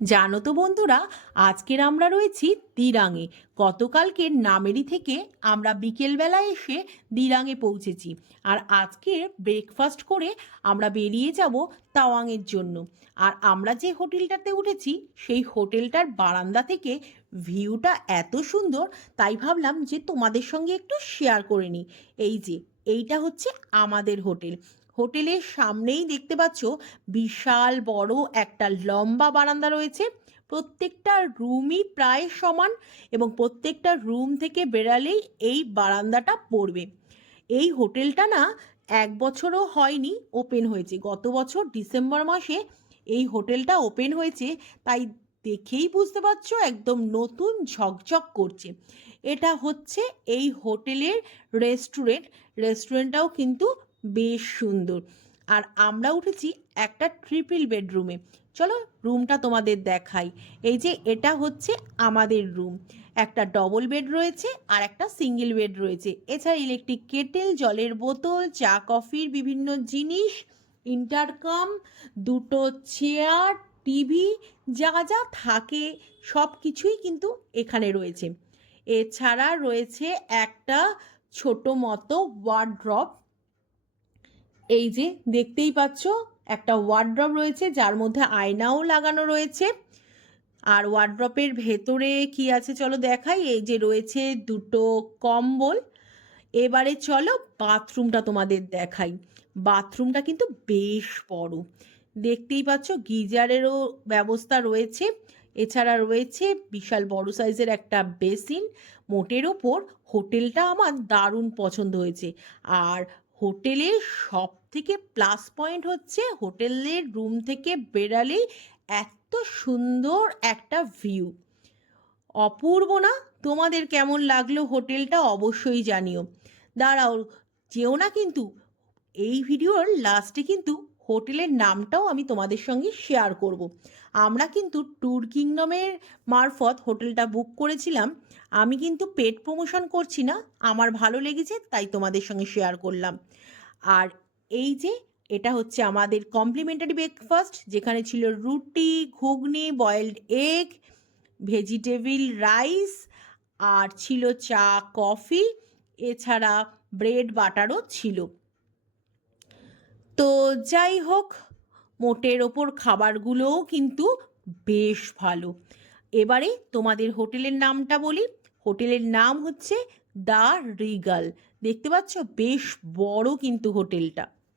জানো তো বন্ধুরা, আজকের আমরা রয়েছি দিরাঙে। গতকালকে নামেরি থেকে আমরা বিকেলবেলা এসে দিরাঙে পৌঁছেছি। আর আজকে ব্রেকফাস্ট করে আমরা বেরিয়ে যাব তাওয়াংয়ের জন্য। আর আমরা যে হোটেলটাতে উঠেছি সেই হোটেলটার বারান্দা থেকে ভিউটা এত সুন্দর, তাই ভাবলাম যে তোমাদের সঙ্গে একটু শেয়ার করে নিই। এইটা হচ্ছে আমাদের হোটেল। হোটেলের সামনেই দেখতে পাচ্ছ বিশাল বড় একটা লম্বা বারান্দা রয়েছে। প্রত্যেকটা রুমই প্রায় সমান এবং প্রত্যেকটা রুম থেকে বেরালেই এই বারান্দাটা পড়বে। এই হোটেলটা না 1 বছরও হয়নি ওপেন হয়েছে, গত বছর ডিসেম্বর মাসে এই হোটেলটা ওপেন হয়েছে। তাই দেখেই বুঝতে পারছো একদম নতুন ঝকঝক করছে। এটা হচ্ছে এই হোটেলের রেস্টুরেন্টটাও কিন্তু বেশ সুন্দর। আর আমরা উঠেছি একটা ট্রিপল বেডরুমে। চলো রুমটা তোমাদের দেখাই। এটা হচ্ছে আমাদের রুম। একটা ডবল বেড রয়েছে আর একটা সিঙ্গেল বেড রয়েছে। এছাড়া ইলেকট্রিক কেটেল, জলের বোতল, চা কফির বিভিন্ন জিনিস, ইন্টারকম, দুটো চেয়ার, টিভি, যা যা থাকে সব কিছুই কিন্তু এখানে রয়েছে। এছাড়া রয়েছে একটা ছোট মতো ওয়ার্ড্রপ। দেখতেই পাচ্ছ একটা ওয়ার্ড্রপ রয়েছে যার মধ্যে আয়নাও লাগানো রয়েছে। আর ওয়ার্ড্রপের ভেতরে কি আছে চলো দেখাই। রয়েছে দুটো কম্বল। এবারে চলো বাথরুমটা তোমাদের দেখাই। বাথরুমটা কিন্তু বেশ বড়, দেখতেই পাচ্ছ গিজারেরও ব্যবস্থা রয়েছে। এছাড়া রয়েছে বিশাল বড় সাইজের একটা বেসিন। মোটের ওপর হোটেলটা আমার দারুণ পছন্দ হয়েছে। আর হোটেলের সব থেকে প্লাস পয়েন্ট হচ্ছে হোটেলের রুম থেকে বেরালেই এত সুন্দর একটা ভিউ। অপূর্ব না? তোমাদের কেমন লাগলো হোটেলটা অবশ্যই জানিও। দাঁড়াও, যেও না কিন্তু, এই ভিডিওর লাস্টে কিন্তু হোটেলের নামটাও আমি তোমাদের সঙ্গে শেয়ার করব। আমরা কিন্তু ট্যুর কিংডমের মারফত হোটেলটা বুক করেছিলাম। আমি কিন্তু পেড প্রমোশন করছি না, আমার ভালো লেগেছে তাই তোমাদের সঙ্গে শেয়ার করলাম। আর এটা হচ্ছে আমাদের কমপ্লিমেন্টারি ব্রেকফাস্ট, যেখানে ছিল রুটি, ঘুগনি, বয়েলড এগ, ভেজিটেবিল রাইস, আর ছিল চা, কফি, এছাড়া ব্রেড বাটারও ছিল। তো যাই হোক, মোটের ওপর খাবারগুলোও কিন্তু বেশ ভালো। এবারে তোমাদের হোটেলের নামটা বলি। হোটেলের নাম হচ্ছে দ্য রিগাল। দেখতে পাচ্ছ বেশ বড় কিন্তু হোটেলটা।